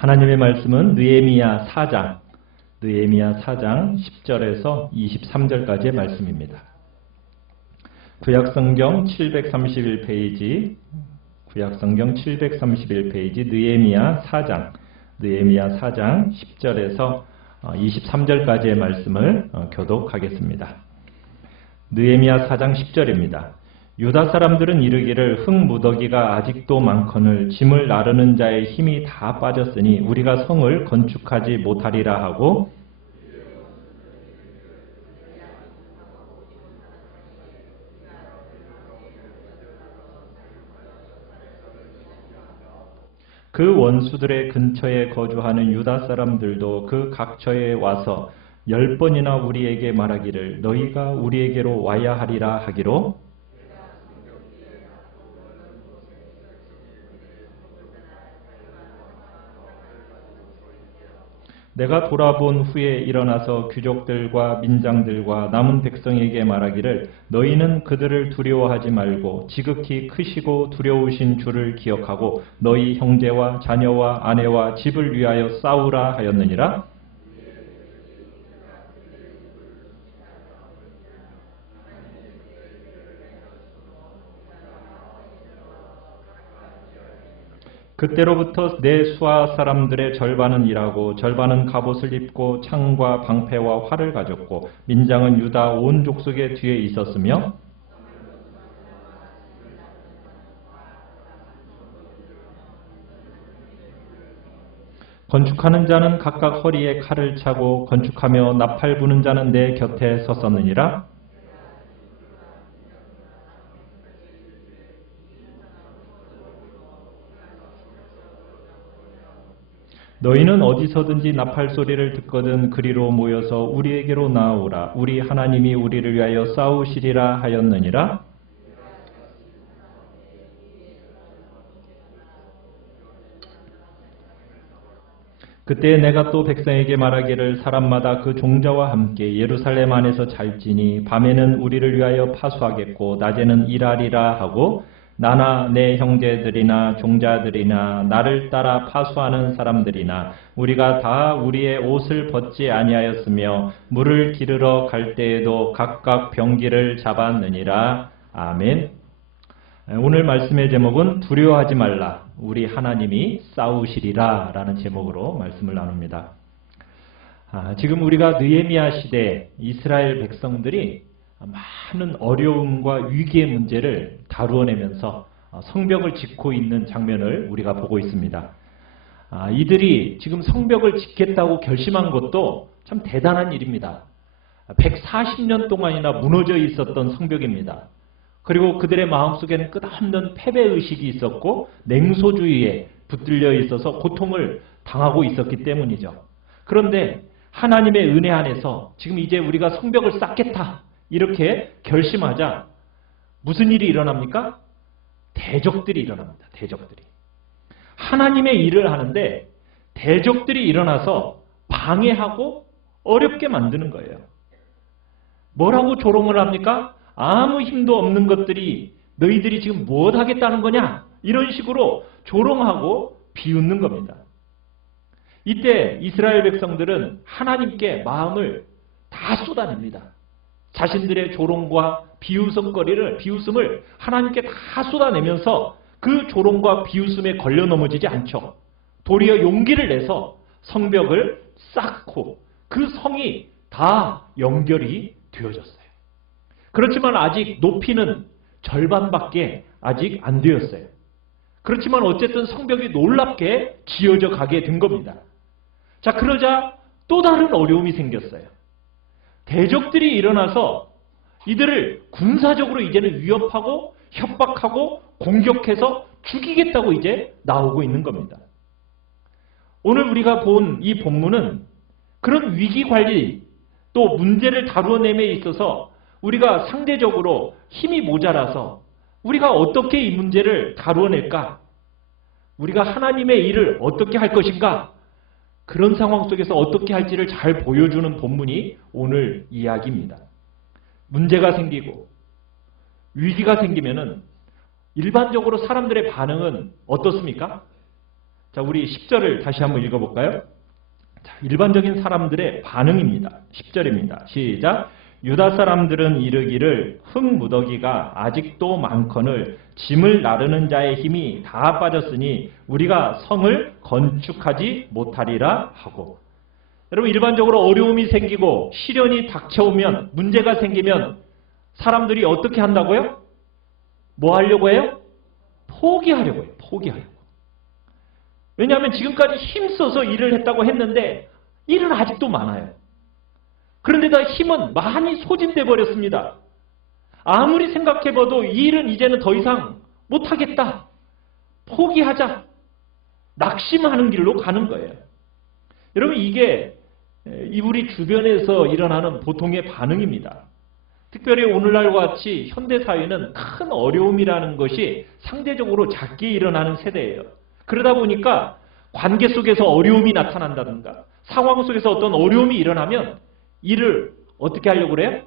하나님의 말씀은 느헤미야 4장 10절에서 23절까지의 말씀입니다. 구약성경 731페이지 느헤미야 4장 10절에서 23절까지의 말씀을 교독하겠습니다. 느헤미야 4장 10절입니다. 유다 사람들은 이르기를 흙무더기가 아직도 많거늘 짐을 나르는 자의 힘이 다 빠졌으니 우리가 성을 건축하지 못하리라 하고, 그 원수들의 근처에 거주하는 유다 사람들도 그 각처에 와서 10번이나 우리에게 말하기를 너희가 우리에게로 와야 하리라 하기로, 내가 돌아본 후에 일어나서 귀족들과 민장들과 남은 백성에게 말하기를 너희는 그들을 두려워하지 말고 지극히 크시고 두려우신 주를 기억하고 너희 형제와 자녀와 아내와 집을 위하여 싸우라 하였느니라. 그때로부터 내 수하 사람들의 절반은 일하고 절반은 갑옷을 입고 창과 방패와 활을 가졌고 민장은 유다 온 족속의 뒤에 있었으며 건축하는 자는 각각 허리에 칼을 차고 건축하며 나팔 부는 자는 내 곁에 섰었느니라. 너희는 어디서든지 나팔 소리를 듣거든 그리로 모여서 우리에게로 나아오라. 우리 하나님이 우리를 위하여 싸우시리라 하였느니라. 그때 내가 또 백성에게 말하기를 사람마다 그 종자와 함께 예루살렘 안에서 잘지니 밤에는 우리를 위하여 파수하겠고 낮에는 일하리라 하고, 나나 내 형제들이나 종자들이나 나를 따라 파수하는 사람들이나 우리가 다 우리의 옷을 벗지 아니하였으며 물을 기르러 갈 때에도 각각 병기를 잡았느니라. 아멘. 오늘 말씀의 제목은 두려워하지 말라, 우리 하나님이 싸우시리라 라는 제목으로 말씀을 나눕니다. 지금 우리가 느헤미야 시대 이스라엘 백성들이 많은 어려움과 위기의 문제를 다루어내면서 성벽을 짓고 있는 장면을 우리가 보고 있습니다. 이들이 지금 성벽을 짓겠다고 결심한 것도 참 대단한 일입니다. 140년 동안이나 무너져 있었던 성벽입니다. 그리고 그들의 마음속에는 끝없는 패배의식이 있었고 냉소주의에 붙들려 있어서 고통을 당하고 있었기 때문이죠. 그런데 하나님의 은혜 안에서 지금 이제 우리가 성벽을 쌓겠다 이렇게 결심하자 무슨 일이 일어납니까? 대적들이 일어납니다. 대적들이. 하나님의 일을 하는데 대적들이 일어나서 방해하고 어렵게 만드는 거예요. 뭐라고 조롱을 합니까? 아무 힘도 없는 것들이 너희들이 지금 무엇 하겠다는 거냐? 이런 식으로 조롱하고 비웃는 겁니다. 이때 이스라엘 백성들은 하나님께 마음을 다 쏟아냅니다. 자신들의 조롱과 비웃음을 하나님께 다 쏟아내면서 그 조롱과 비웃음에 걸려 넘어지지 않죠. 도리어 용기를 내서 성벽을 쌓고 그 성이 다 연결이 되어졌어요. 그렇지만 아직 높이는 절반밖에 아직 안 되었어요. 그렇지만 어쨌든 성벽이 놀랍게 지어져 가게 된 겁니다. 자, 그러자 또 다른 어려움이 생겼어요. 대적들이 일어나서 이들을 군사적으로 이제는 위협하고 협박하고 공격해서 죽이겠다고 이제 나오고 있는 겁니다. 오늘 우리가 본 이 본문은 그런 위기관리 또 문제를 다루어냄에 있어서 우리가 상대적으로 힘이 모자라서 우리가 어떻게 이 문제를 다루어낼까? 우리가 하나님의 일을 어떻게 할 것인가? 그런 상황 속에서 어떻게 할지를 잘 보여주는 본문이 오늘 이야기입니다. 문제가 생기고 위기가 생기면은 일반적으로 사람들의 반응은 어떻습니까? 자, 우리 10절을 다시 한번 읽어볼까요? 자, 일반적인 사람들의 반응입니다. 10절입니다. 시작. 유다 사람들은 이르기를 흙무더기가 아직도 많거늘 짐을 나르는 자의 힘이 다 빠졌으니 우리가 성을 건축하지 못하리라 하고. 여러분, 일반적으로 어려움이 생기고 시련이 닥쳐오면, 문제가 생기면 사람들이 어떻게 한다고요? 뭐 하려고 해요? 포기하려고 해요. 포기하려고. 왜냐하면 지금까지 힘써서 일을 했다고 했는데 일은 아직도 많아요. 그런데다 힘은 많이 소진돼 버렸습니다. 아무리 생각해봐도 이 일은 이제는 더 이상 못하겠다. 포기하자. 낙심하는 길로 가는 거예요. 여러분, 이게 우리 주변에서 일어나는 보통의 반응입니다. 특별히 오늘날과 같이 현대사회는 큰 어려움이라는 것이 상대적으로 작게 일어나는 세대예요. 그러다 보니까 관계 속에서 어려움이 나타난다든가 상황 속에서 어떤 어려움이 일어나면 이를 어떻게 하려고 그래요?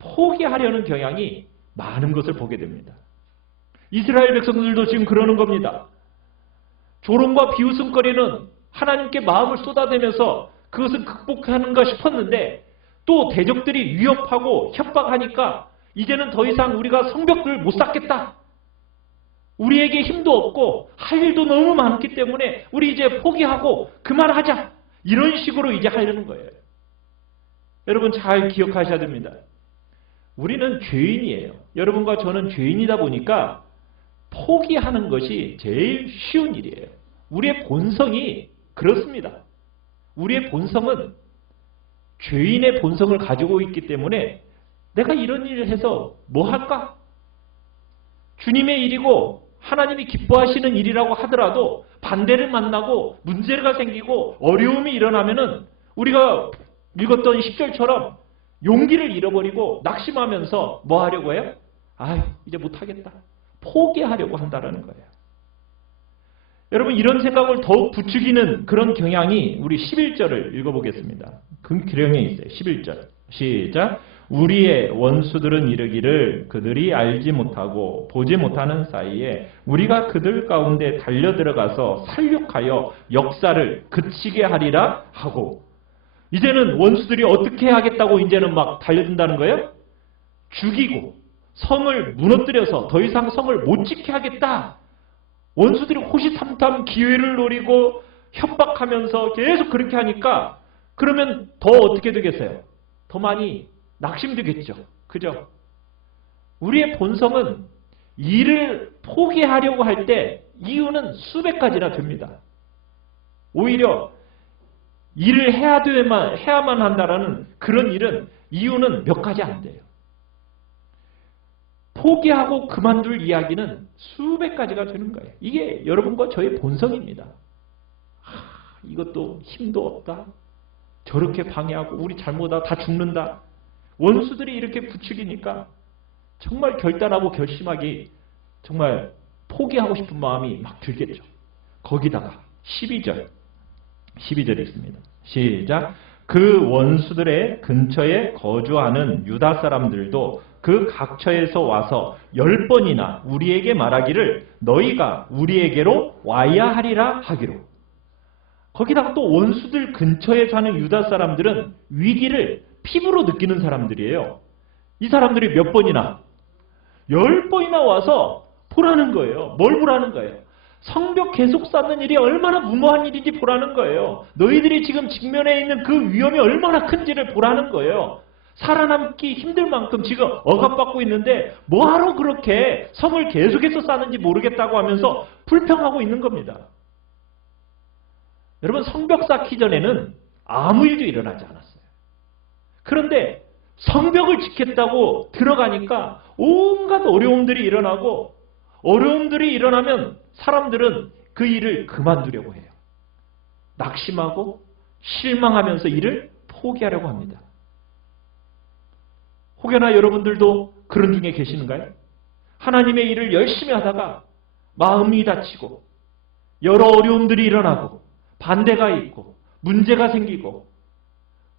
포기하려는 경향이 많은 것을 보게 됩니다. 이스라엘 백성들도 지금 그러는 겁니다. 조롱과 비웃음거리는 하나님께 마음을 쏟아내면서 그것을 극복하는가 싶었는데 또 대적들이 위협하고 협박하니까 이제는 더 이상 우리가 성벽을 못 쌓겠다. 우리에게 힘도 없고 할 일도 너무 많기 때문에 우리 이제 포기하고 그만하자. 이런 식으로 이제 하려는 거예요. 여러분, 잘 기억하셔야 됩니다. 우리는 죄인이에요. 여러분과 저는 죄인이다 보니까 포기하는 것이 제일 쉬운 일이에요. 우리의 본성이 그렇습니다. 우리의 본성은 죄인의 본성을 가지고 있기 때문에 내가 이런 일을 해서 뭐 할까? 주님의 일이고 하나님이 기뻐하시는 일이라고 하더라도 반대를 만나고 문제가 생기고 어려움이 일어나면은 우리가 읽었던 10절처럼 용기를 잃어버리고 낙심하면서 뭐 하려고 해요? 이제 못하겠다. 포기하려고 한다는 거예요. 여러분, 이런 생각을 더욱 부추기는 그런 경향이 우리 11절을 읽어보겠습니다. 그 경향이 있어요. 11절. 시작. 우리의 원수들은 이르기를 그들이 알지 못하고 보지 못하는 사이에 우리가 그들 가운데 달려들어가서 살육하여 역사를 그치게 하리라 하고. 이제는 원수들이 어떻게 하겠다고 이제는 막 달려든다는 거예요? 죽이고 성을 무너뜨려서 더 이상 성을 못 지게 하겠다. 원수들이 호시탐탐 기회를 노리고 협박하면서 계속 그렇게 하니까 그러면 더 어떻게 되겠어요? 더 많이 낙심되겠죠. 그죠? 우리의 본성은 일을 포기하려고 할 때 이유는 수백 가지나 됩니다. 오히려 일을 해야만 한다라는 그런 일은 이유는 몇 가지 안 돼요. 포기하고 그만둘 이야기는 수백 가지가 되는 거예요. 이게 여러분과 저의 본성입니다. 이것도 힘도 없다. 저렇게 방해하고 우리 잘못하다 다 죽는다. 원수들이 이렇게 부추기니까 정말 결단하고 결심하기 정말 포기하고 싶은 마음이 막 들겠죠. 거기다가 12절이 있습니다. 시작. 그 원수들의 근처에 거주하는 유다 사람들도 그 각처에서 와서 10번이나 우리에게 말하기를 너희가 우리에게로 와야 하리라 하기로. 거기다가 또 원수들 근처에 사는 유다 사람들은 위기를 피부로 느끼는 사람들이에요. 이 사람들이 몇 번이나? 10번이나 와서 보라는 거예요. 뭘 보라는 거예요? 성벽 계속 쌓는 일이 얼마나 무모한 일인지 보라는 거예요. 너희들이 지금 직면해 있는 그 위험이 얼마나 큰지를 보라는 거예요. 살아남기 힘들 만큼 지금 억압받고 있는데 뭐하러 그렇게 성을 계속해서 쌓는지 모르겠다고 하면서 불평하고 있는 겁니다. 여러분, 성벽 쌓기 전에는 아무 일도 일어나지 않았어요. 그런데 성벽을 지켰다고 들어가니까 온갖 어려움들이 일어나고 어려움들이 일어나면 사람들은 그 일을 그만두려고 해요. 낙심하고 실망하면서 일을 포기하려고 합니다. 혹여나 여러분들도 그런 중에 계시는가요? 하나님의 일을 열심히 하다가 마음이 다치고 여러 어려움들이 일어나고 반대가 있고 문제가 생기고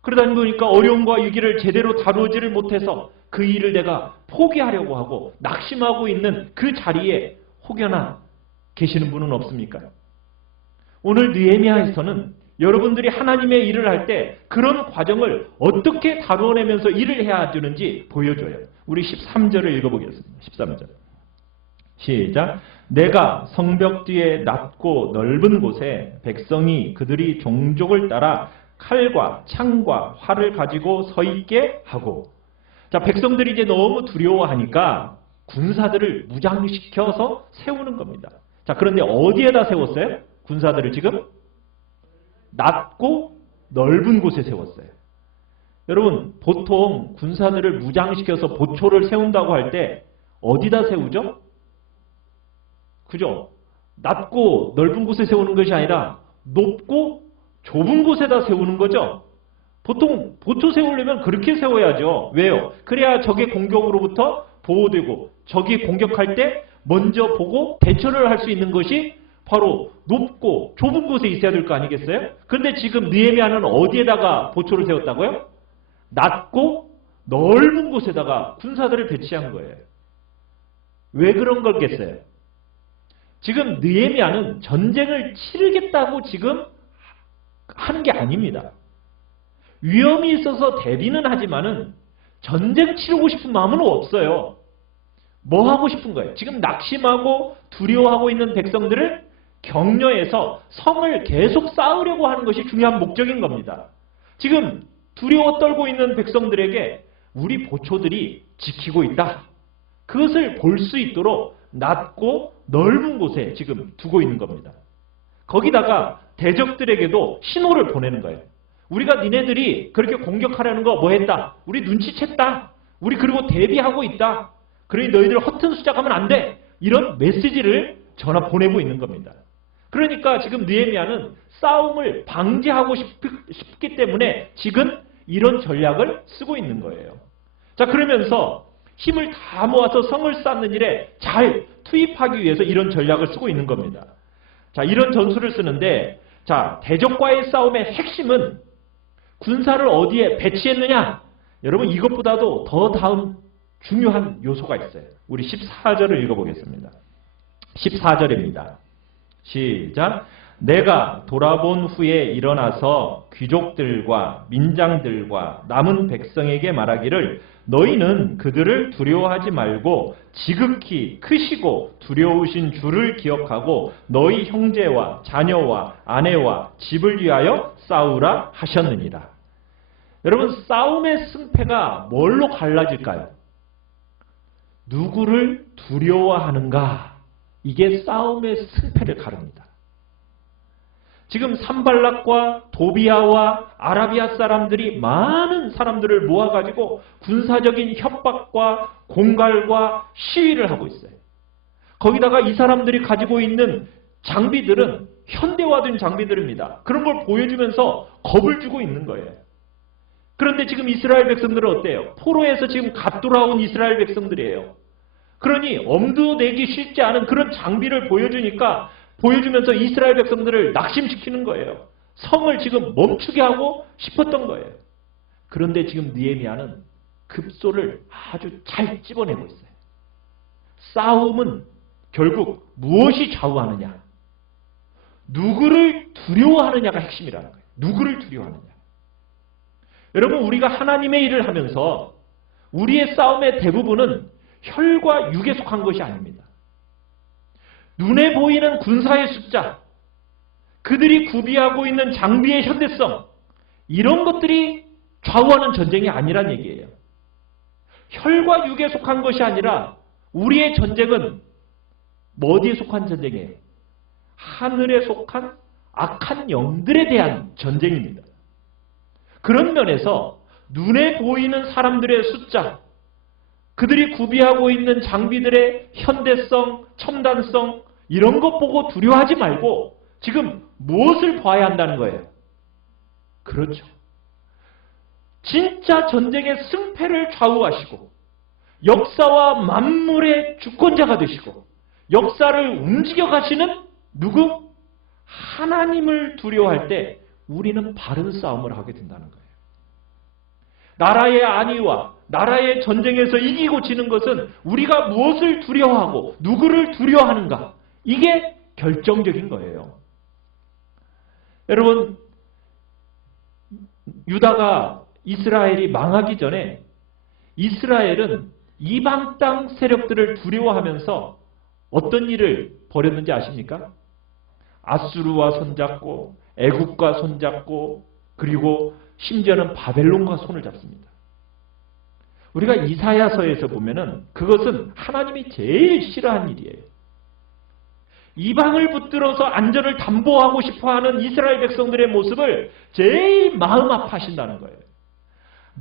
그러다 보니까 어려움과 위기를 제대로 다루지를 못해서 그 일을 내가 포기하려고 하고 낙심하고 있는 그 자리에 혹여나 계시는 분은 없습니까? 오늘 느헤미야에서는 여러분들이 하나님의 일을 할 때 그런 과정을 어떻게 다루어내면서 일을 해야 되는지 보여줘요. 우리 13절을 읽어보겠습니다. 13절. 시작. 내가 성벽 뒤에 낮고 넓은 곳에 백성이 그들이 종족을 따라 칼과 창과 활을 가지고 서 있게 하고. 자, 백성들이 이제 너무 두려워하니까 군사들을 무장시켜서 세우는 겁니다. 자, 그런데 어디에다 세웠어요? 군사들을 지금? 낮고 넓은 곳에 세웠어요. 여러분, 보통 군사들을 무장시켜서 보초를 세운다고 할 때 어디다 세우죠? 그죠? 낮고 넓은 곳에 세우는 것이 아니라 높고 좁은 곳에다 세우는 거죠. 보통 보초 세우려면 그렇게 세워야죠. 왜요? 그래야 적의 공격으로부터 보호되고 적이 공격할 때 먼저 보고 대처를 할 수 있는 것이 바로 높고 좁은 곳에 있어야 될 거 아니겠어요? 그런데 지금 느헤미야는 어디에다가 보초를 세웠다고요? 낮고 넓은 곳에다가 군사들을 배치한 거예요. 왜 그런 거겠어요? 지금 느헤미야는 전쟁을 치르겠다고 지금 하는 게 아닙니다. 위험이 있어서 대비는 하지만은 전쟁 치르고 싶은 마음은 없어요. 뭐 하고 싶은 거예요? 지금 낙심하고 두려워하고 있는 백성들을 격려해서 성을 계속 쌓으려고 하는 것이 중요한 목적인 겁니다. 지금 두려워 떨고 있는 백성들에게 우리 보초들이 지키고 있다. 그것을 볼 수 있도록 낮고 넓은 곳에 지금 두고 있는 겁니다. 거기다가 대적들에게도 신호를 보내는 거예요. 우리가 니네들이 그렇게 공격하려는 거 뭐 했다? 우리 눈치챘다. 우리 그리고 대비하고 있다. 그러니 너희들 허튼 수작하면 안 돼. 이런 메시지를 전화 보내고 있는 겁니다. 그러니까 지금 느헤미야는 싸움을 방지하고 싶기 때문에 지금 이런 전략을 쓰고 있는 거예요. 자, 그러면서 힘을 다 모아서 성을 쌓는 일에 잘 투입하기 위해서 이런 전략을 쓰고 있는 겁니다. 자, 이런 전술을 쓰는데, 자, 대적과의 싸움의 핵심은 군사를 어디에 배치했느냐? 여러분, 이것보다도 더 다음 중요한 요소가 있어요. 우리 14절을 읽어보겠습니다. 14절입니다. 시작. 내가 돌아본 후에 일어나서 귀족들과 민장들과 남은 백성에게 말하기를 너희는 그들을 두려워하지 말고 지극히 크시고 두려우신 주를 기억하고 너희 형제와 자녀와 아내와 집을 위하여 싸우라 하셨느니라. 여러분, 싸움의 승패가 뭘로 갈라질까요? 누구를 두려워하는가? 이게 싸움의 승패를 가릅니다. 지금 산발락과 도비아와 아라비아 사람들이 많은 사람들을 모아가지고 군사적인 협박과 공갈과 시위를 하고 있어요. 거기다가 이 사람들이 가지고 있는 장비들은 현대화된 장비들입니다. 그런 걸 보여주면서 겁을 주고 있는 거예요. 그런데 지금 이스라엘 백성들은 어때요? 포로에서 지금 갓 돌아온 이스라엘 백성들이에요. 그러니 엄두 내기 쉽지 않은 그런 장비를 보여주면서 이스라엘 백성들을 낙심시키는 거예요. 성을 지금 멈추게 하고 싶었던 거예요. 그런데 지금 느헤미야는 급소를 아주 잘 찝어내고 있어요. 싸움은 결국 무엇이 좌우하느냐? 누구를 두려워하느냐가 핵심이라는 거예요. 누구를 두려워하느냐? 여러분, 우리가 하나님의 일을 하면서 우리의 싸움의 대부분은 혈과 육에 속한 것이 아닙니다. 눈에 보이는 군사의 숫자, 그들이 구비하고 있는 장비의 현대성, 이런 것들이 좌우하는 전쟁이 아니란 얘기예요. 혈과 육에 속한 것이 아니라 우리의 전쟁은 어디에 속한 전쟁이에요? 하늘에 속한 악한 영들에 대한 전쟁입니다. 그런 면에서 눈에 보이는 사람들의 숫자, 그들이 구비하고 있는 장비들의 현대성, 첨단성, 이런 것 보고 두려워하지 말고 지금 무엇을 봐야 한다는 거예요? 그렇죠. 진짜 전쟁의 승패를 좌우하시고 역사와 만물의 주권자가 되시고 역사를 움직여 가시는 누구? 하나님을 두려워할 때 우리는 바른 싸움을 하게 된다는 거예요. 나라의 안위와 나라의 전쟁에서 이기고 지는 것은 우리가 무엇을 두려워하고 누구를 두려워하는가? 이게 결정적인 거예요. 여러분, 유다가 이스라엘이 망하기 전에 이스라엘은 이방 땅 세력들을 두려워하면서 어떤 일을 벌였는지 아십니까? 아수르와 손잡고 애국과 손잡고 그리고 심지어는 바벨론과 손을 잡습니다. 우리가 이사야서에서 보면은 그것은 하나님이 제일 싫어하는 일이에요. 이방을 붙들어서 안전을 담보하고 싶어하는 이스라엘 백성들의 모습을 제일 마음 아파하신다는 거예요.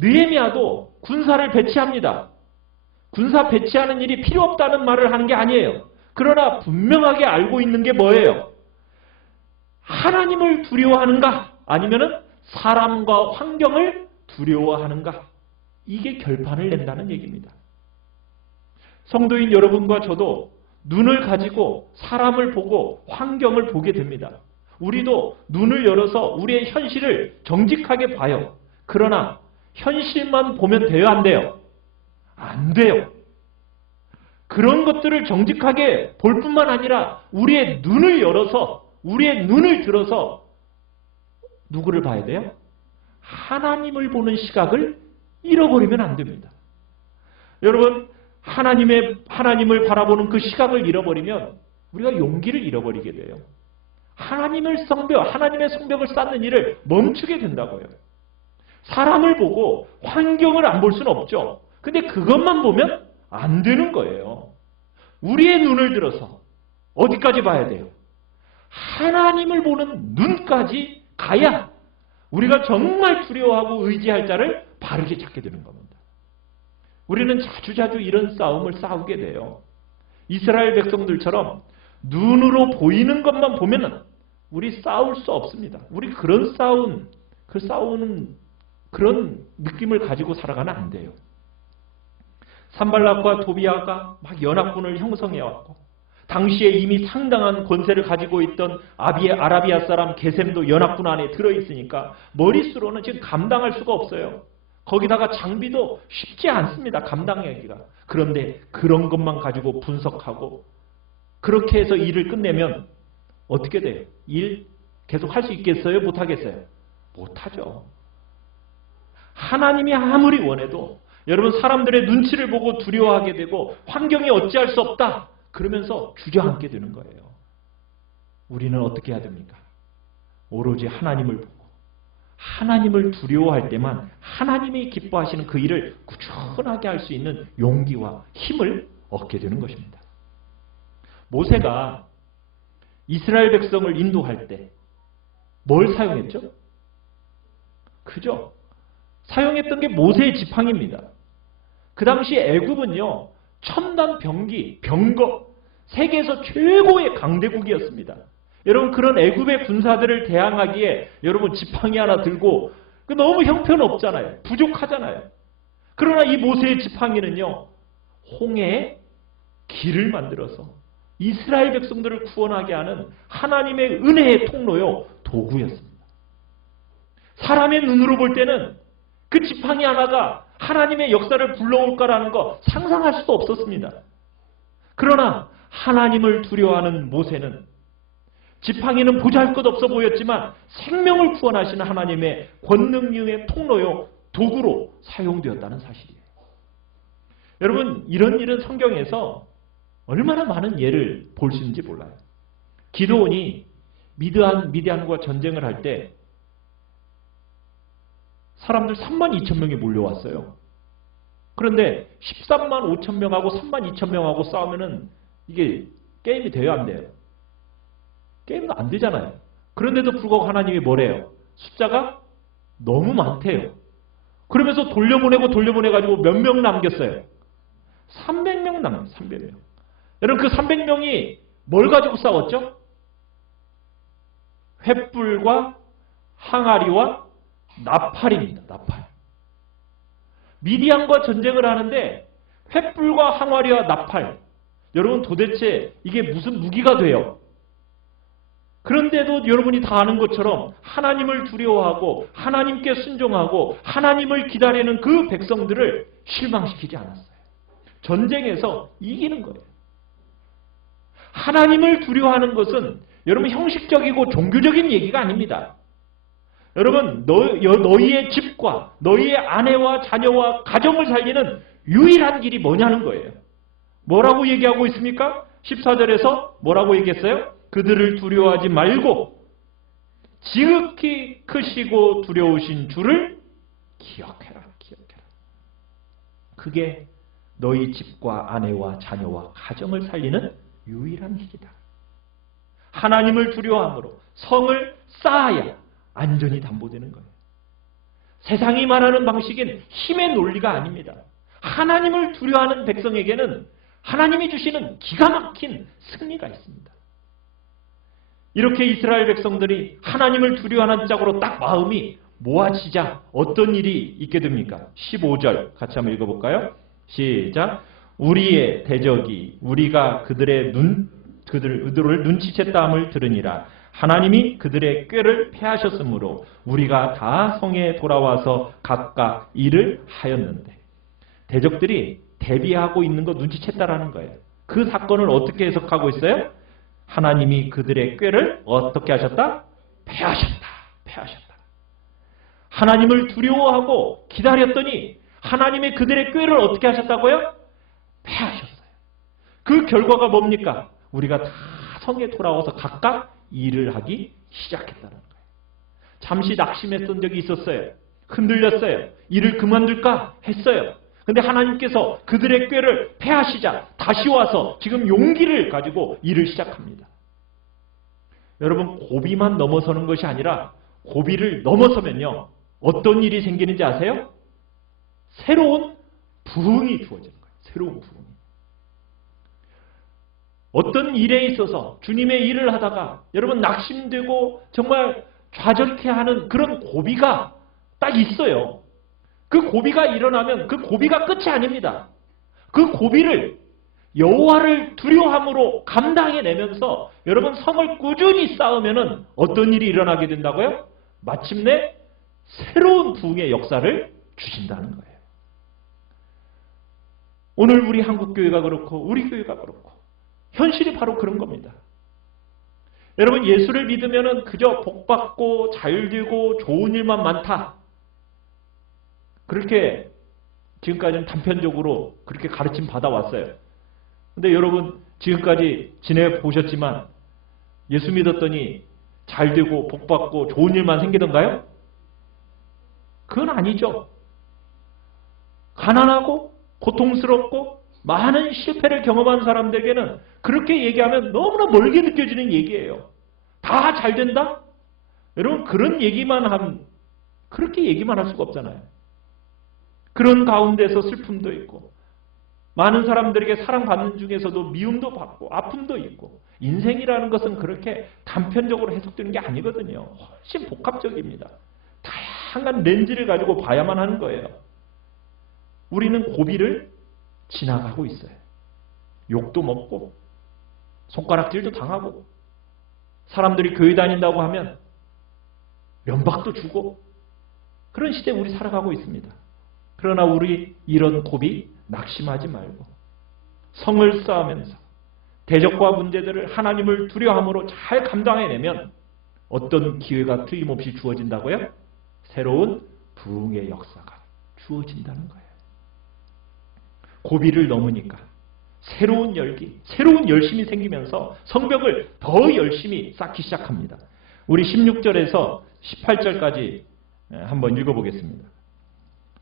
느헤미야도 군사를 배치합니다. 군사 배치하는 일이 필요 없다는 말을 하는 게 아니에요. 그러나 분명하게 알고 있는 게 뭐예요? 하나님을 두려워하는가? 아니면은 사람과 환경을 두려워하는가? 이게 결판을 낸다는 얘기입니다. 성도인 여러분과 저도 눈을 가지고 사람을 보고 환경을 보게 됩니다. 우리도 눈을 열어서 우리의 현실을 정직하게 봐요. 그러나 현실만 보면 돼요, 안 돼요? 안 돼요. 그런 것들을 정직하게 볼 뿐만 아니라 우리의 눈을 열어서 우리의 눈을 들어서 누구를 봐야 돼요? 하나님을 보는 시각을 잃어버리면 안 됩니다. 여러분, 하나님을 바라보는 그 시각을 잃어버리면 우리가 용기를 잃어버리게 돼요. 하나님의 성벽을 쌓는 일을 멈추게 된다고요. 사람을 보고 환경을 안 볼 수는 없죠. 근데 그것만 보면 안 되는 거예요. 우리의 눈을 들어서 어디까지 봐야 돼요? 하나님을 보는 눈까지 가야 우리가 정말 두려워하고 의지할 자를 바르게 찾게 되는 겁니다. 우리는 자주자주 이런 싸움을 싸우게 돼요. 이스라엘 백성들처럼 눈으로 보이는 것만 보면 우리 싸울 수 없습니다. 우리 싸우는 그런 느낌을 가지고 살아가면 안 돼요. 산발락과 도비아가 막 연합군을 형성해왔고 당시에 이미 상당한 권세를 가지고 있던 아라비아 사람 게셈도 연합군 안에 들어있으니까 머릿수로는 지금 감당할 수가 없어요. 거기다가 장비도 쉽지 않습니다. 감당하기가. 그런데 그런 것만 가지고 분석하고 그렇게 해서 일을 끝내면 어떻게 돼요? 일 계속 할 수 있겠어요? 못하겠어요? 못하죠. 하나님이 아무리 원해도 여러분 사람들의 눈치를 보고 두려워하게 되고 환경이 어찌할 수 없다. 그러면서 주저앉게 되는 거예요. 우리는 어떻게 해야 됩니까? 오로지 하나님을 보고 하나님을 두려워할 때만 하나님이 기뻐하시는 그 일을 꾸준하게 할 수 있는 용기와 힘을 얻게 되는 것입니다. 모세가 이스라엘 백성을 인도할 때 뭘 사용했죠? 그죠? 사용했던 게 모세의 지팡이입니다. 그 당시 애굽은요, 첨단 병거, 세계에서 최고의 강대국이었습니다. 여러분, 그런 애굽의 군사들을 대항하기에 여러분 지팡이 하나 들고 너무 형편없잖아요. 부족하잖아요. 그러나 이 모세의 지팡이는요, 홍해에 길을 만들어서 이스라엘 백성들을 구원하게 하는 하나님의 은혜의 통로요, 도구였습니다. 사람의 눈으로 볼 때는 그 지팡이 하나가 하나님의 역사를 불러올까라는 거 상상할 수도 없었습니다. 그러나 하나님을 두려워하는 모세는 지팡이는 보잘것없어 보였지만 생명을 구원하시는 하나님의 권능의 통로요, 도구로 사용되었다는 사실이에요. 여러분, 이런 일은 성경에서 얼마나 많은 예를 볼 수 있는지 몰라요. 기드온이 미디안과 전쟁을 할 때 사람들 32,000명이 몰려왔어요. 그런데 135,000명하고 32,000명하고 싸우면은 이게 게임이 돼요, 안 돼요? 게임은 안 되잖아요. 그런데도 불구하고 하나님이 뭐래요? 숫자가 너무 많대요. 그러면서 돌려보내가지고 몇 명 남겼어요? 300명 남았어요. 300명. 여러분, 그 300명이 뭘 가지고 싸웠죠? 횃불과 항아리와 나팔입니다. 나팔. 미디안과 전쟁을 하는데 횃불과 항아리와 나팔. 여러분, 도대체 이게 무슨 무기가 돼요? 그런데도 여러분이 다 아는 것처럼 하나님을 두려워하고 하나님께 순종하고 하나님을 기다리는 그 백성들을 실망시키지 않았어요. 전쟁에서 이기는 거예요. 하나님을 두려워하는 것은 여러분 형식적이고 종교적인 얘기가 아닙니다. 여러분, 너희의 집과 너희의 아내와 자녀와 가정을 살리는 유일한 길이 뭐냐는 거예요. 뭐라고 얘기하고 있습니까? 14절에서 뭐라고 얘기했어요? 그들을 두려워하지 말고 지극히 크시고 두려우신 주를 기억해라. 기억해라. 그게 너희 집과 아내와 자녀와 가정을 살리는 유일한 길이다. 하나님을 두려워함으로 성을 쌓아야 안전이 담보되는 거예요. 세상이 말하는 방식은 힘의 논리가 아닙니다. 하나님을 두려워하는 백성에게는 하나님이 주시는 기가 막힌 승리가 있습니다. 이렇게 이스라엘 백성들이 하나님을 두려워하는 짝으로 딱 마음이 모아지자 어떤 일이 있게 됩니까? 15절 같이 한번 읽어볼까요? 시작. 우리의 대적이 우리가 그들을 눈치챘다함을 들으니라. 하나님이 그들의 꾀를 패하셨으므로 우리가 다 성에 돌아와서 각각 일을 하였는데, 대적들이 대비하고 있는 거 눈치챘다라는 거예요. 그 사건을 어떻게 해석하고 있어요? 하나님이 그들의 꾀를 어떻게 하셨다? 패하셨다. 패하셨다. 하나님을 두려워하고 기다렸더니 하나님이 그들의 꾀를 어떻게 하셨다고요? 패하셨어요. 그 결과가 뭡니까? 우리가 다 성에 돌아와서 각각 일을 하기 시작했다는 거예요. 잠시 낙심했던 적이 있었어요. 흔들렸어요. 일을 그만둘까 했어요. 근데 하나님께서 그들의 꾀를 패하시자 다시 와서 지금 용기를 가지고 일을 시작합니다. 여러분, 고비만 넘어서는 것이 아니라 고비를 넘어서면요, 어떤 일이 생기는지 아세요? 새로운 부흥이 주어지는 거예요. 새로운 부흥. 어떤 일에 있어서 주님의 일을 하다가 여러분 낙심되고 정말 좌절케하는 그런 고비가 딱 있어요. 그 고비가 일어나면 그 고비가 끝이 아닙니다. 그 고비를 여호와를 두려워함으로 감당해내면서 여러분 성을 꾸준히 쌓으면은 어떤 일이 일어나게 된다고요? 마침내 새로운 부흥의 역사를 주신다는 거예요. 오늘 우리 한국교회가 그렇고 우리 교회가 그렇고 현실이 바로 그런 겁니다. 여러분, 예수를 믿으면은 그저 복받고 자유되고 좋은 일만 많다. 그렇게 지금까지는 단편적으로 그렇게 가르침 받아왔어요. 근데 여러분, 지금까지 지내보셨지만 예수 믿었더니 잘되고 복받고 좋은 일만 생기던가요? 그건 아니죠. 가난하고 고통스럽고 많은 실패를 경험한 사람들에게는 그렇게 얘기하면 너무나 멀게 느껴지는 얘기예요. 다 잘 된다? 여러분, 그런 얘기만 그렇게 얘기만 할 수가 없잖아요. 그런 가운데서 슬픔도 있고, 많은 사람들에게 사랑받는 중에서도 미움도 받고, 아픔도 있고, 인생이라는 것은 그렇게 단편적으로 해석되는 게 아니거든요. 훨씬 복합적입니다. 다양한 렌즈를 가지고 봐야만 하는 거예요. 우리는 고비를 지나가고 있어요. 욕도 먹고 손가락질도 당하고 사람들이 교회 다닌다고 하면 면박도 주고 그런 시대에 우리 살아가고 있습니다. 그러나 우리 이런 고비 낙심하지 말고 성을 쌓으면서 대적과 문제들을 하나님을 두려워함으로 잘 감당해내면 어떤 기회가 틀림없이 주어진다고요? 새로운 부흥의 역사가 주어진다는 거예요. 고비를 넘으니까 새로운 열기, 새로운 열심이 생기면서 성벽을 더 열심히 쌓기 시작합니다. 우리 16절에서 18절까지 한번 읽어보겠습니다.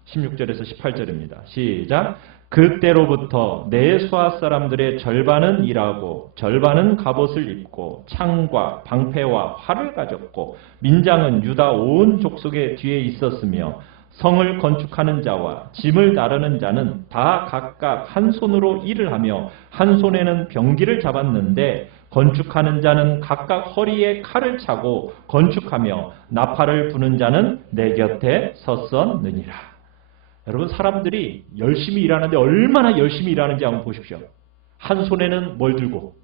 16절에서 18절입니다. 시작. 그때로부터 내 수하 사람들의 절반은 일하고 절반은 갑옷을 입고 창과 방패와 활을 가졌고 민장은 유다 온 족속의 뒤에 있었으며 성을 건축하는 자와 짐을 나르는 자는 다 각각 한 손으로 일을 하며 한 손에는 병기를 잡았는데 건축하는 자는 각각 허리에 칼을 차고 건축하며 나팔을 부는 자는 내 곁에 섰었느니라. 여러분, 사람들이 열심히 일하는데 얼마나 열심히 일하는지 한번 보십시오. 한 손에는 뭘 들고?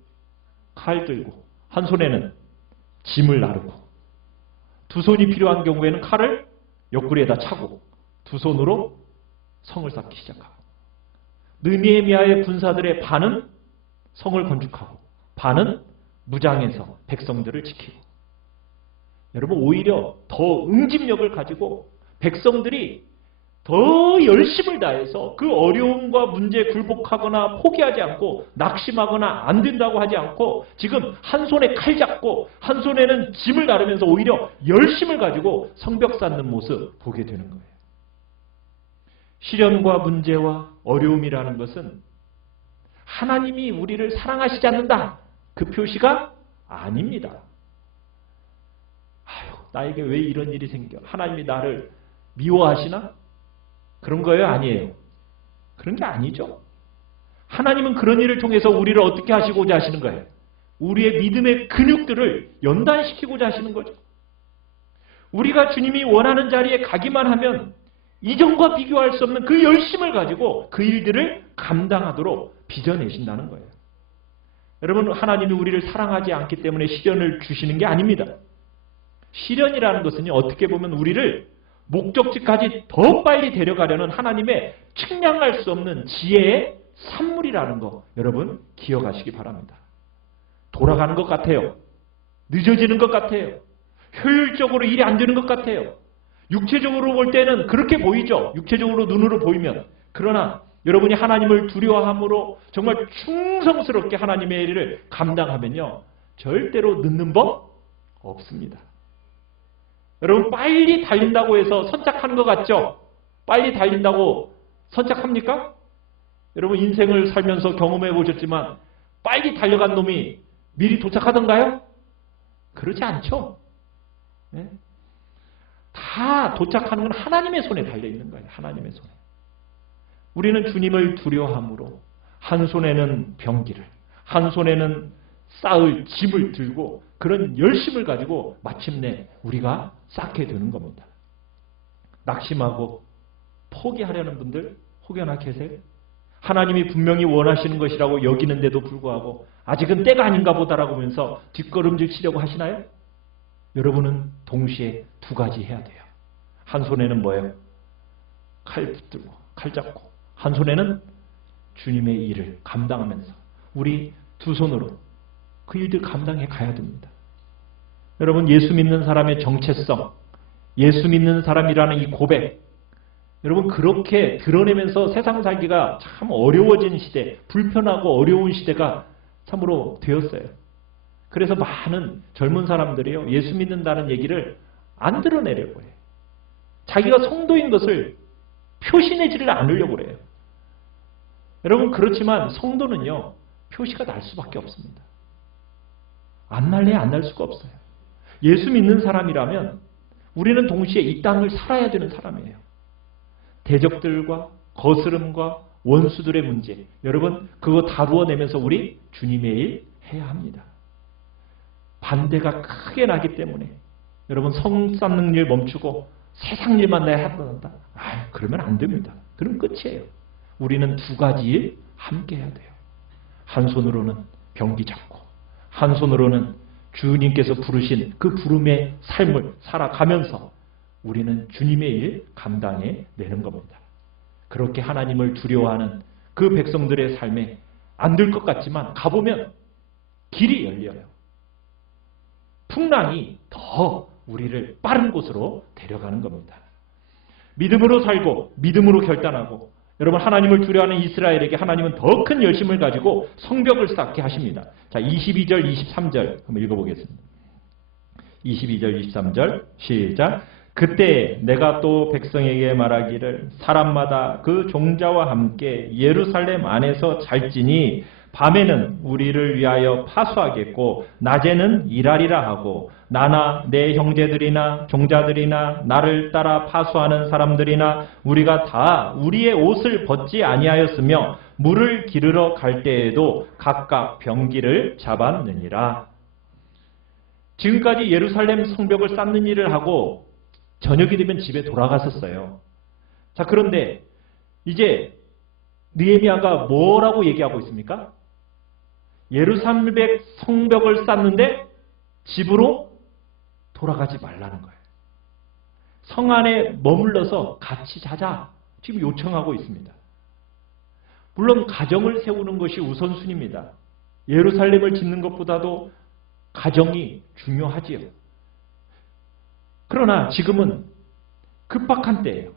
칼 들고, 한 손에는 짐을 나르고, 두 손이 필요한 경우에는 칼을 옆구리에다 차고 두 손으로 성을 쌓기 시작하고, 느헤미야의 군사들의 반은 성을 건축하고 반은 무장해서 백성들을 지키고, 여러분 오히려 더 응집력을 가지고 백성들이 더 열심을 다해서 그 어려움과 문제에 굴복하거나 포기하지 않고 낙심하거나 안 된다고 하지 않고 지금 한 손에 칼 잡고 한 손에는 짐을 다루면서 오히려 열심을 가지고 성벽 쌓는 모습 보게 되는 거예요. 시련과 문제와 어려움이라는 것은 하나님이 우리를 사랑하시지 않는다. 그 표시가 아닙니다. 아유, 나에게 왜 이런 일이 생겨? 하나님이 나를 미워하시나? 그런 거예요? 아니에요. 그런 게 아니죠. 하나님은 그런 일을 통해서 우리를 어떻게 하시고자 하시는 거예요? 우리의 믿음의 근육들을 연단시키고자 하시는 거죠. 우리가 주님이 원하는 자리에 가기만 하면 이전과 비교할 수 없는 그 열심을 가지고 그 일들을 감당하도록 빚어내신다는 거예요. 여러분, 하나님이 우리를 사랑하지 않기 때문에 시련을 주시는 게 아닙니다. 시련이라는 것은요, 어떻게 보면 우리를 목적지까지 더 빨리 데려가려는 하나님의 측량할 수 없는 지혜의 산물이라는 거 여러분 기억하시기 바랍니다. 돌아가는 것 같아요. 늦어지는 것 같아요. 효율적으로 일이 안 되는 것 같아요. 육체적으로 볼 때는 그렇게 보이죠. 육체적으로 눈으로 보이면. 그러나 여러분이 하나님을 두려워함으로 정말 충성스럽게 하나님의 일을 감당하면요. 절대로 늦는 법 없습니다. 여러분 빨리 달린다고 해서 선착하는 것 같죠? 빨리 달린다고 선착합니까? 여러분 인생을 살면서 경험해 보셨지만 빨리 달려간 놈이 미리 도착하던가요? 그러지 않죠. 네? 다 도착하는 건 하나님의 손에 달려있는 거예요. 하나님의 손에. 우리는 주님을 두려워함으로 한 손에는 병기를, 한 손에는 쌓을 짐을 들고 그런 열심을 가지고 마침내 우리가 쌓게 되는 겁니다. 낙심하고 포기하려는 분들 혹여나 계세요? 하나님이 분명히 원하시는 것이라고 여기는데도 불구하고 아직은 때가 아닌가 보다라고 하면서 뒷걸음질 치려고 하시나요? 여러분은 동시에 두 가지 해야 돼요. 한 손에는 뭐예요? 칼 붙들고 칼 잡고 한 손에는 주님의 일을 감당하면서 우리 두 손으로 그 일들 감당해 가야 됩니다. 여러분 예수 믿는 사람의 정체성, 예수 믿는 사람이라는 이 고백, 여러분 그렇게 드러내면서 세상 살기가 참 어려워진 시대, 불편하고 어려운 시대가 참으로 되었어요. 그래서 많은 젊은 사람들이요 예수 믿는다는 얘기를 안 드러내려고 해요. 자기가 성도인 것을 표시내지를 않으려고 그래요. 여러분 그렇지만 성도는요 표시가 날 수밖에 없습니다. 안 날래 안 날 수가 없어요. 예수 믿는 사람이라면 우리는 동시에 이 땅을 살아야 되는 사람이에요. 대적들과 거스름과 원수들의 문제, 여러분 그거 다루어내면서 우리 주님의 일 해야 합니다. 반대가 크게 나기 때문에 여러분 성 쌓는 일 멈추고 세상 일만 내야 한다. 그러면 안 됩니다. 그럼 끝이에요. 우리는 두 가지 일 함께 해야 돼요. 한 손으로는 병기 잡고 한 손으로는 주님께서 부르신 그 부름의 삶을 살아가면서 우리는 주님의 일 감당해 내는 겁니다. 그렇게 하나님을 두려워하는 그 백성들의 삶에 안 될 것 같지만 가보면 길이 열려요. 풍랑이 더 우리를 빠른 곳으로 데려가는 겁니다. 믿음으로 살고 믿음으로 결단하고 여러분 하나님을 두려워하는 이스라엘에게 하나님은 더 큰 열심을 가지고 성벽을 쌓게 하십니다. 자 22절 23절 한번 읽어보겠습니다. 22절 23절 시작. 그때 내가 또 백성에게 말하기를 사람마다 그 종자와 함께 예루살렘 안에서 잘지니 밤에는 우리를 위하여 파수하겠고 낮에는 일하리라 하고 나나 내 형제들이나 종자들이나 나를 따라 파수하는 사람들이나 우리가 다 우리의 옷을 벗지 아니하였으며 물을 기르러 갈 때에도 각각 병기를 잡았느니라. 지금까지 예루살렘 성벽을 쌓는 일을 하고 저녁이 되면 집에 돌아갔었어요. 자, 그런데 이제 느헤미야가 뭐라고 얘기하고 있습니까? 예루살렘 성벽을 쌓는데 집으로 돌아가지 말라는 거예요. 성 안에 머물러서 같이 자자 지금 요청하고 있습니다. 물론 가정을 세우는 것이 우선순위입니다. 예루살렘을 짓는 것보다도 가정이 중요하지요. 그러나 지금은 급박한 때예요.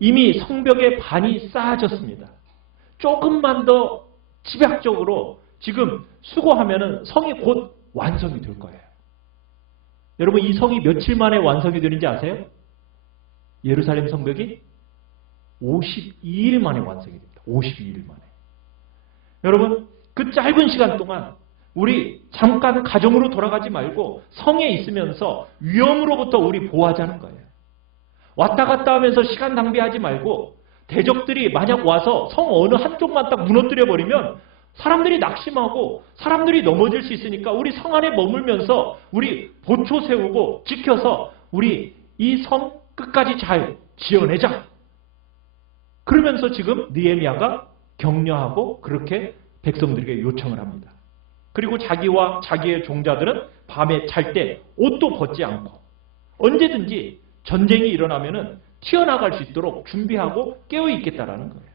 이미 성벽의 반이 쌓아졌습니다. 조금만 더 집약적으로 지금 수고하면은 성이 곧 완성이 될 거예요. 여러분, 이 성이 며칠 만에 완성이 되는지 아세요? 예루살렘 성벽이 52일 만에 완성이 됩니다. 52일 만에. 여러분, 그 짧은 시간 동안 우리 잠깐 가정으로 돌아가지 말고 성에 있으면서 위험으로부터 우리 보호하자는 거예요. 왔다 갔다 하면서 시간 낭비하지 말고 대적들이 만약 와서 성 어느 한쪽만 딱 무너뜨려 버리면 사람들이 낙심하고 사람들이 넘어질 수 있으니까 우리 성 안에 머물면서 우리 보초 세우고 지켜서 우리 이 성 끝까지 잘 지어내자. 그러면서 지금 느헤미야가 격려하고 그렇게 백성들에게 요청을 합니다. 그리고 자기와 자기의 종자들은 밤에 잘 때 옷도 벗지 않고 언제든지 전쟁이 일어나면은 튀어나갈 수 있도록 준비하고 깨어있겠다라는 거예요.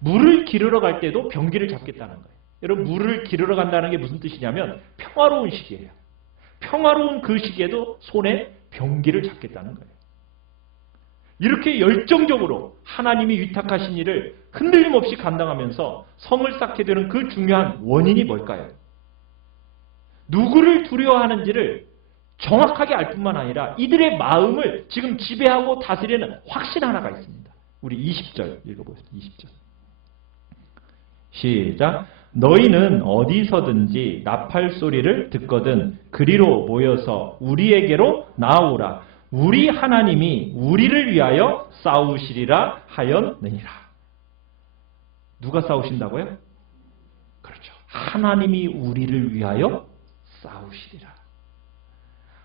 물을 기르러 갈 때도 병기를 잡겠다는 거예요. 여러분, 물을 기르러 간다는 게 무슨 뜻이냐면 평화로운 시기예요. 평화로운 그 시기에도 손에 병기를 잡겠다는 거예요. 이렇게 열정적으로 하나님이 위탁하신 일을 흔들림 없이 감당하면서 성을 쌓게 되는 그 중요한 원인이 뭘까요? 누구를 두려워하는지를 정확하게 알 뿐만 아니라 이들의 마음을 지금 지배하고 다스리는 확신 하나가 있습니다. 우리 20절 읽어보겠습니다. 20절. 시작. 너희는 어디서든지 나팔 소리를 듣거든 그리로 모여서 우리에게로 나오라. 우리 하나님이 우리를 위하여 싸우시리라 하였느니라. 누가 싸우신다고요? 그렇죠. 하나님이 우리를 위하여 싸우시리라.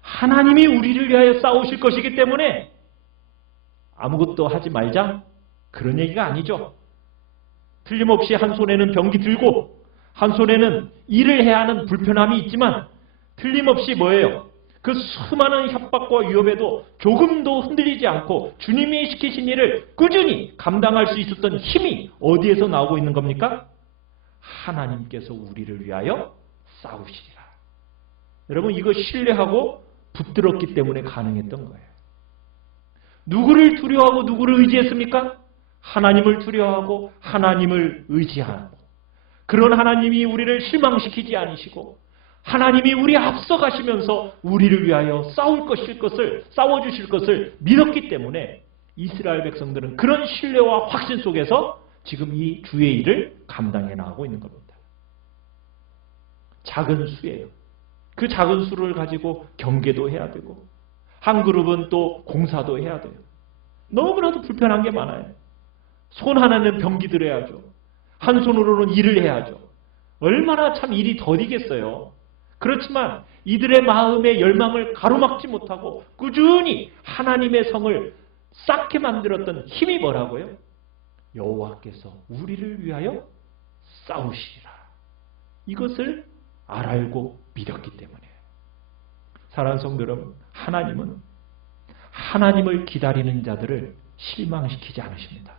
하나님이 우리를 위하여 싸우실 것이기 때문에 아무것도 하지 말자, 그런 얘기가 아니죠. 틀림없이 한 손에는 병기 들고 한 손에는 일을 해야 하는 불편함이 있지만 틀림없이 뭐예요? 그 수많은 협박과 위협에도 조금도 흔들리지 않고 주님이 시키신 일을 꾸준히 감당할 수 있었던 힘이 어디에서 나오고 있는 겁니까? 하나님께서 우리를 위하여 싸우시리라. 여러분, 이거 신뢰하고 붙들었기 때문에 가능했던 거예요. 누구를 두려워하고 누구를 의지했습니까? 하나님을 두려워하고 하나님을 의지하고, 그런 하나님이 우리를 실망시키지 않으시고 하나님이 우리 앞서 가시면서 우리를 위하여 싸워주실 것을 믿었기 때문에 이스라엘 백성들은 그런 신뢰와 확신 속에서 지금 이 주의 일을 감당해 나가고 있는 겁니다. 작은 수예요. 그 작은 수를 가지고 경계도 해야 되고 한 그룹은 또 공사도 해야 돼요. 너무나도 불편한 게 많아요. 손 하나는 병기 들어야죠. 한 손으로는 일을 해야죠. 얼마나 참 일이 더디겠어요. 그렇지만 이들의 마음의 열망을 가로막지 못하고 꾸준히 하나님의 성을 쌓게 만들었던 힘이 뭐라고요? 여호와께서 우리를 위하여 싸우시리라. 이것을 알고 믿었기 때문에. 사랑하는 성도 여러분, 하나님은 하나님을 기다리는 자들을 실망시키지 않으십니다.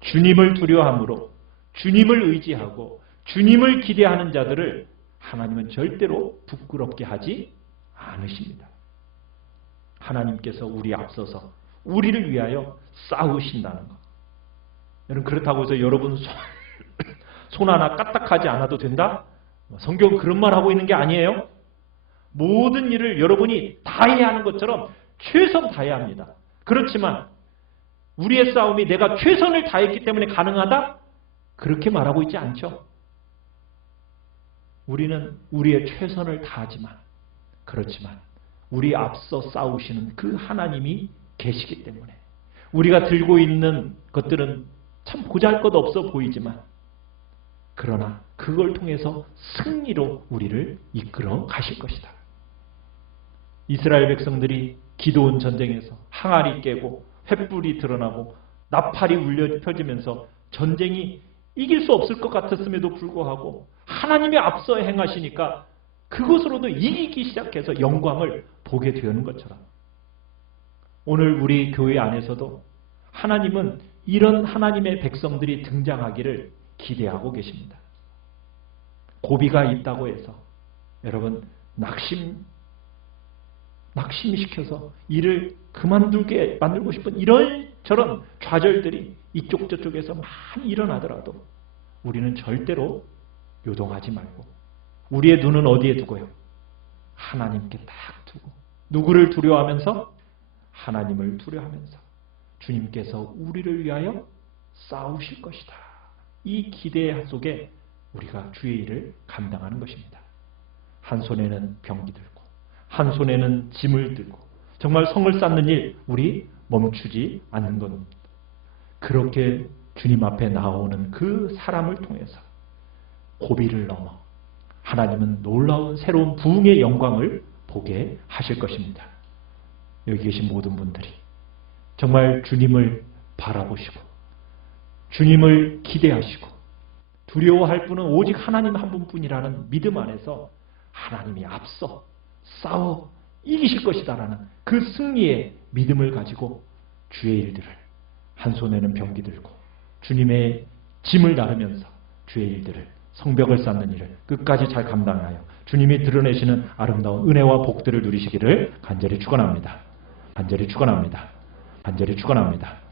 주님을 두려워함으로 주님을 의지하고 주님을 기대하는 자들을 하나님은 절대로 부끄럽게 하지 않으십니다. 하나님께서 우리 앞서서 우리를 위하여 싸우신다는 것. 여러분, 그렇다고 해서 여러분 손 하나 까딱하지 않아도 된다? 성경은 그런 말 하고 있는 게 아니에요. 모든 일을 여러분이 다 해야 하는 것처럼 최선 다해야 합니다. 그렇지만 우리의 싸움이 내가 최선을 다했기 때문에 가능하다? 그렇게 말하고 있지 않죠. 우리는 우리의 최선을 다하지만, 그렇지만 우리 앞서 싸우시는 그 하나님이 계시기 때문에 우리가 들고 있는 것들은 참 보잘것없어 보이지만, 그러나 그걸 통해서 승리로 우리를 이끌어 가실 것이다. 이스라엘 백성들이 기드온 전쟁에서 항아리 깨고 횃불이 드러나고 나팔이 울려 펴지면서 전쟁이 이길 수 없을 것 같았음에도 불구하고 하나님이 앞서 행하시니까 그것으로도 이기기 시작해서 영광을 보게 되는 것처럼, 오늘 우리 교회 안에서도 하나님은 이런 하나님의 백성들이 등장하기를 기대하고 계십니다. 고비가 있다고 해서 여러분 낙심하지 낙심시켜서 일을 그만두게 만들고 싶은 이런 저런 좌절들이 이쪽 저쪽에서 많이 일어나더라도 우리는 절대로 요동하지 말고 우리의 눈은 어디에 두고요? 하나님께 딱 두고 누구를 두려워하면서? 하나님을 두려워하면서 주님께서 우리를 위하여 싸우실 것이다. 이 기대 속에 우리가 주의 일을 감당하는 것입니다. 한 손에는 병기 들고 한 손에는 짐을 들고 정말 성을 쌓는 일 우리 멈추지 않는 겁니다. 그렇게 주님 앞에 나오는 그 사람을 통해서 고비를 넘어 하나님은 놀라운 새로운 부흥의 영광을 보게 하실 것입니다. 여기 계신 모든 분들이 정말 주님을 바라보시고 주님을 기대하시고 두려워할 분은 오직 하나님 한 분뿐이라는 믿음 안에서 하나님이 앞서 싸워 이기실 것이다라는 그 승리의 믿음을 가지고 주의 일들을 한 손에는 병기 들고 주님의 짐을 나르면서 주의 일들을 성벽을 쌓는 일을 끝까지 잘 감당하여 주님이 드러내시는 아름다운 은혜와 복들을 누리시기를 간절히 축원합니다. 간절히 축원합니다. 간절히 축원합니다.